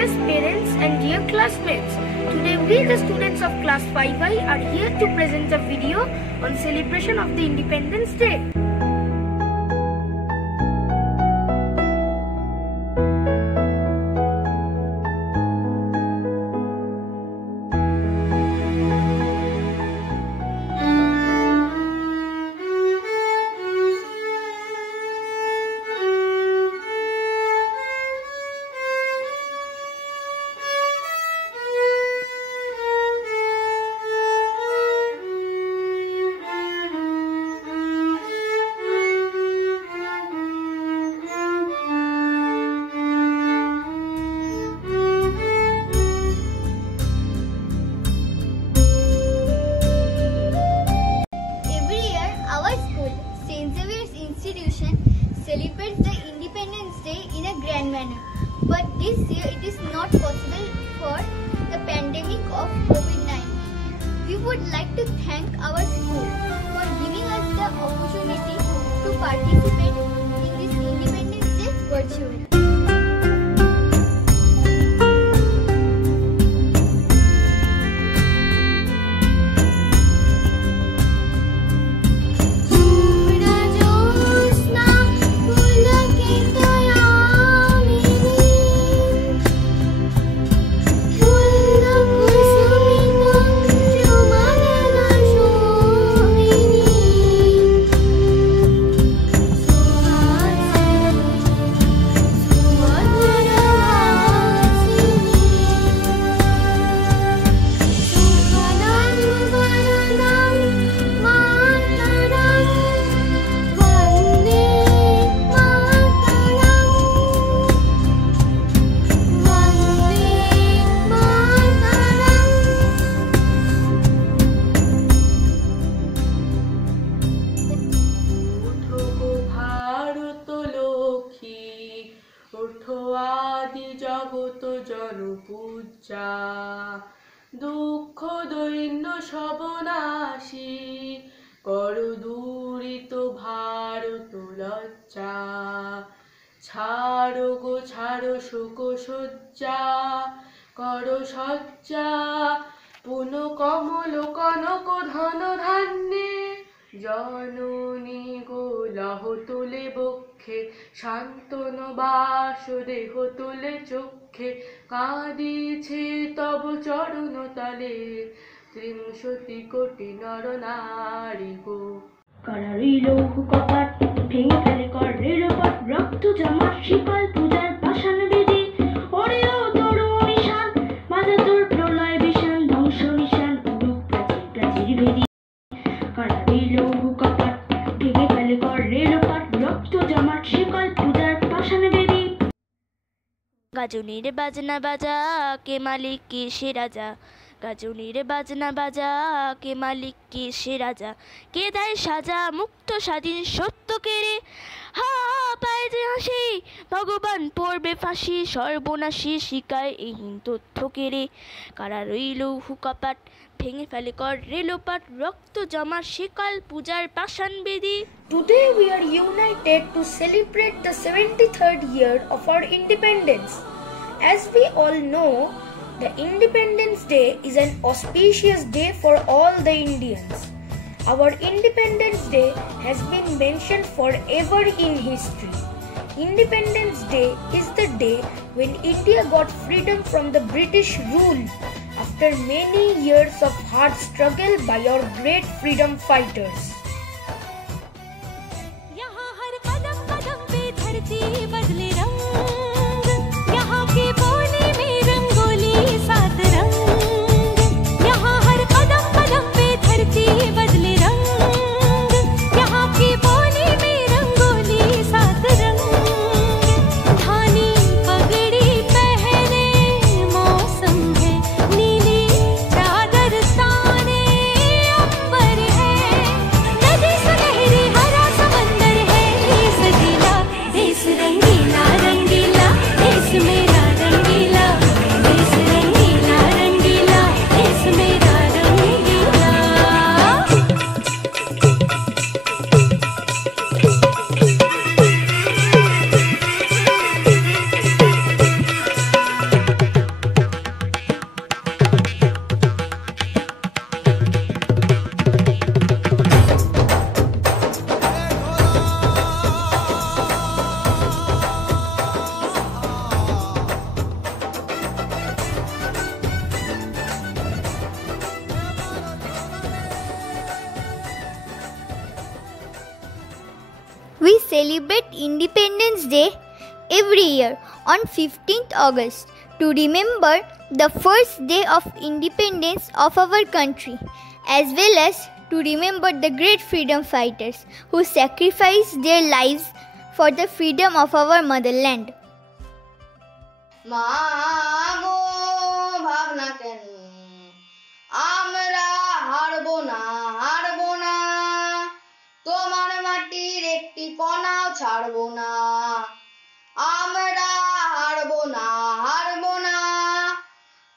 teachers, parents and dear classmates. Today we, the students of class 5I, are here to present a video on celebration of the Independence Day. Institution celebrates the Independence Day in a grand manner, but this year it is not possible for the pandemic of COVID-19. We would like to thank our school for giving us the opportunity to participate in this Independence Day virtually. আদি জগত জনপূজা দুঃখ দৈন্য সবনাশী কর দূরিত ভারত লজ্জা ছাড়ো গো ছাড়ো শোক সজ্জা কর সজ্জা পুন কমল কনক ধন ধান্যে জননী গো লহ তোলে বক্ষে শান্তন বাস দেহ তোলে চক্ষে কাঁদিছে তব চরণ তলে ত্রিংশতি কোটি নর নারী গো। কারারি লৌহ কপাট ভেঙে ফেলে করের পট রক্ত জমা শিকল পূজার পাষাণ বেদী ওরে ও তরুণী শান বাজা তোর প্রলয় বিশাল ধ্বংস নিশান উড়ুক প্রাচীর প্রাচীর ভেদী কারারি লৌহ কপাট ভেঙে ফেলে করের পট রক্ত জমা শিকল পূজার পাষাণ বেদী গাজনের বাজনা বাজা কে মালিক কে সে রাজা গাজনের বাজনা বাজা কে মালিক কে সে রাজা কে দেয় সাজা মুক্ত স্বাধীন সত্য কেড়ে হা পায় যে হাসি ভগবান পড়বে ফাঁসি সর্বনাশী শিকায় এইহীন তথ্য কেড়ে কারা রইল হুকাপাট ভেঙে ফেলে কর রেলোপাট রক্ত জমা শিকাল পূজার পাষাণ বেদী। Today we are united to celebrate the 73rd year of our independence. As we all know, the Independence Day is an auspicious day for all the Indians. Our Independence Day has been mentioned forever in history. Independence Day is the day when India got freedom from the British rule after many years of hard struggle by our great freedom fighters. Rangeela We celebrate Independence Day every year on 15th August to remember the first day of independence of our country, as well as to remember the great freedom fighters who sacrificed their lives for the freedom of our motherland. মাগো ভাবনা কেন আমরা হারবো না তোমার মাটির একটি কণাও ছাড়বো না আমরা হারবো না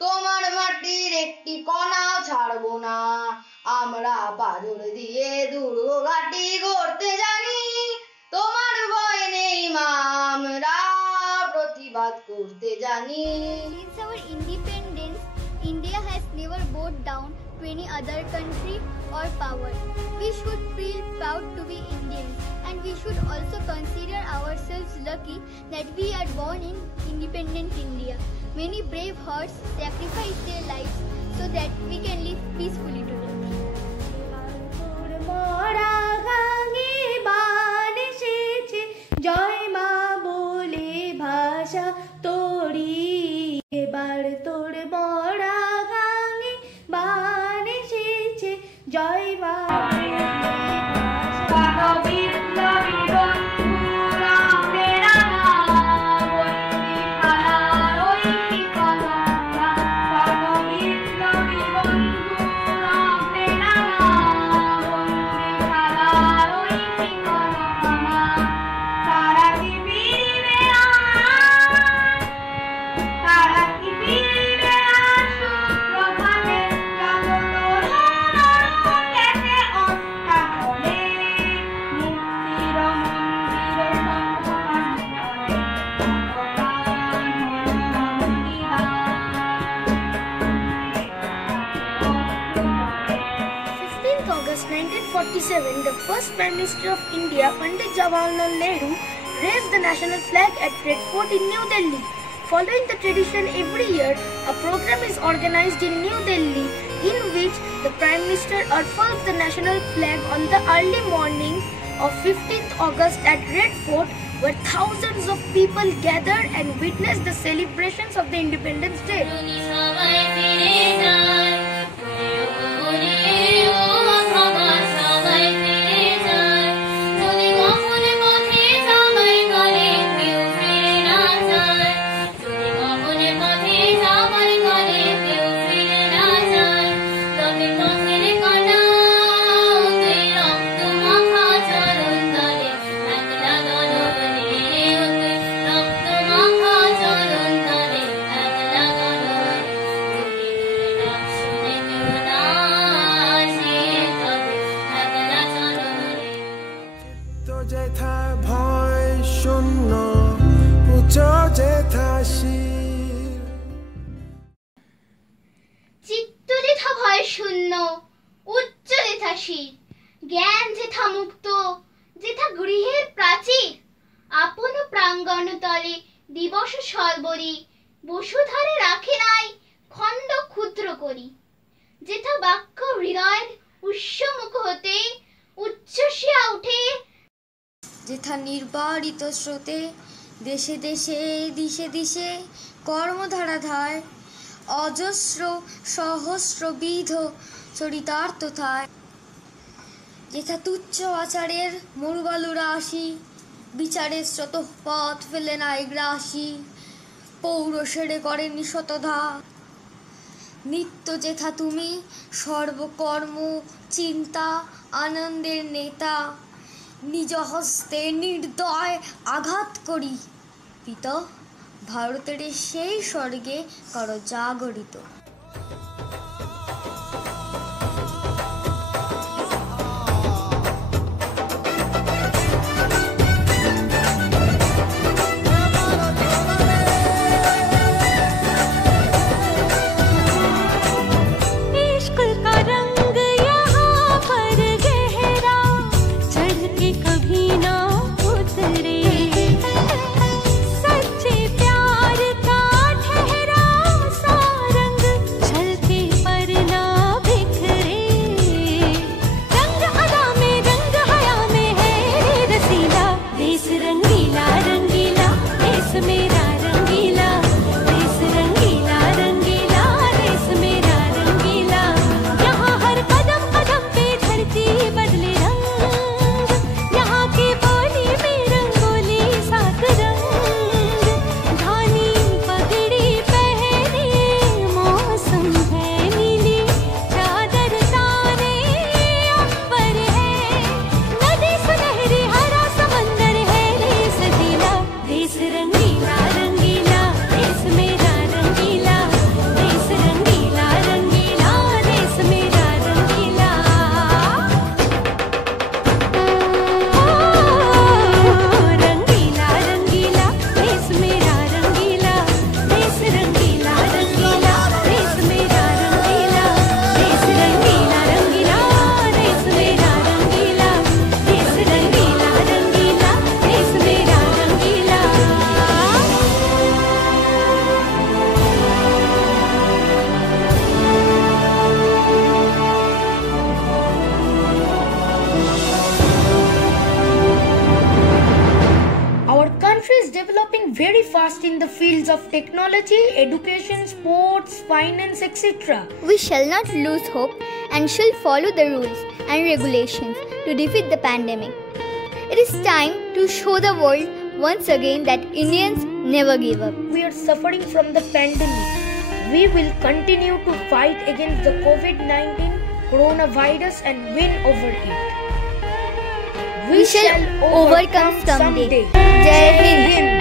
তোমার মাটির একটি কণাও ছাড়বো না আমরা পাথর দিয়ে দুর্গ ঘাটি গড়তে জানি তোমার ভয় নেই মা আমরা প্রতিবাদ করতে জানি Since our independence, India has never bowed down to any other country or power. We should feel proud to be Indians, and we should also consider ourselves lucky that we are born in independent India. Many brave hearts sacrificed their lives so that we can live peacefully today. জয় মা বলে ভাষা তোরি এবার তোর বড়া গাঙে বান এসেছে জয় মা August 1947, the first Prime Minister of India, Pandit Jawaharlal Nehru, raised the national flag at Red Fort in New Delhi. Following the tradition, every year a program is organized in New Delhi in which the Prime Minister unfurls the national flag on the early morning of 15th August at Red Fort, where thousands of people gather and witness the celebrations of the Independence Day. চিত্ত যেথা ভয় শূন্য উচ্চ যেথা শির জ্ঞান যেথা মুক্ত যেথা গৃহের প্রাচীর আপন প্রাঙ্গণ তলে দিবস সর্বরি বসুধারে রাখে নাই খণ্ড ক্ষুদ্র করি যেথা বাক্য হৃদয়ের উৎসমুখ হতে উচ্ছ্বসিয়া উঠে যেথা নির্বারিত স্রোতে দেশে দেশে দিশে দিশে কর্মধারা ধায় অজস্র সহস্রবিধ চরিতার্থ থায় যেথা তুচ্ছ আচারের মরুবালু রাশি বিচারের স্রোতপথ ফেলে নাই গ্রাসী পৌর সেরে করেনি শতধা নিত্য যেথা তুমি সর্বকর্ম চিন্তা আনন্দের নেতা নিজ হস্তে নির্দয় আঘাত করি পিত ভারতের সেই স্বর্গে কর জাগরিত। सच्चे प्यार का ठहरा सा रंग developing very fast in the fields of technology, education, sports, finance, etc. We shall not lose hope and shall follow the rules and regulations to defeat the pandemic. It is time to show the world once again that Indians never give up. We are suffering from the pandemic. We will continue to fight against the COVID-19 coronavirus and win over it. We shall overcome someday. Jai Hind.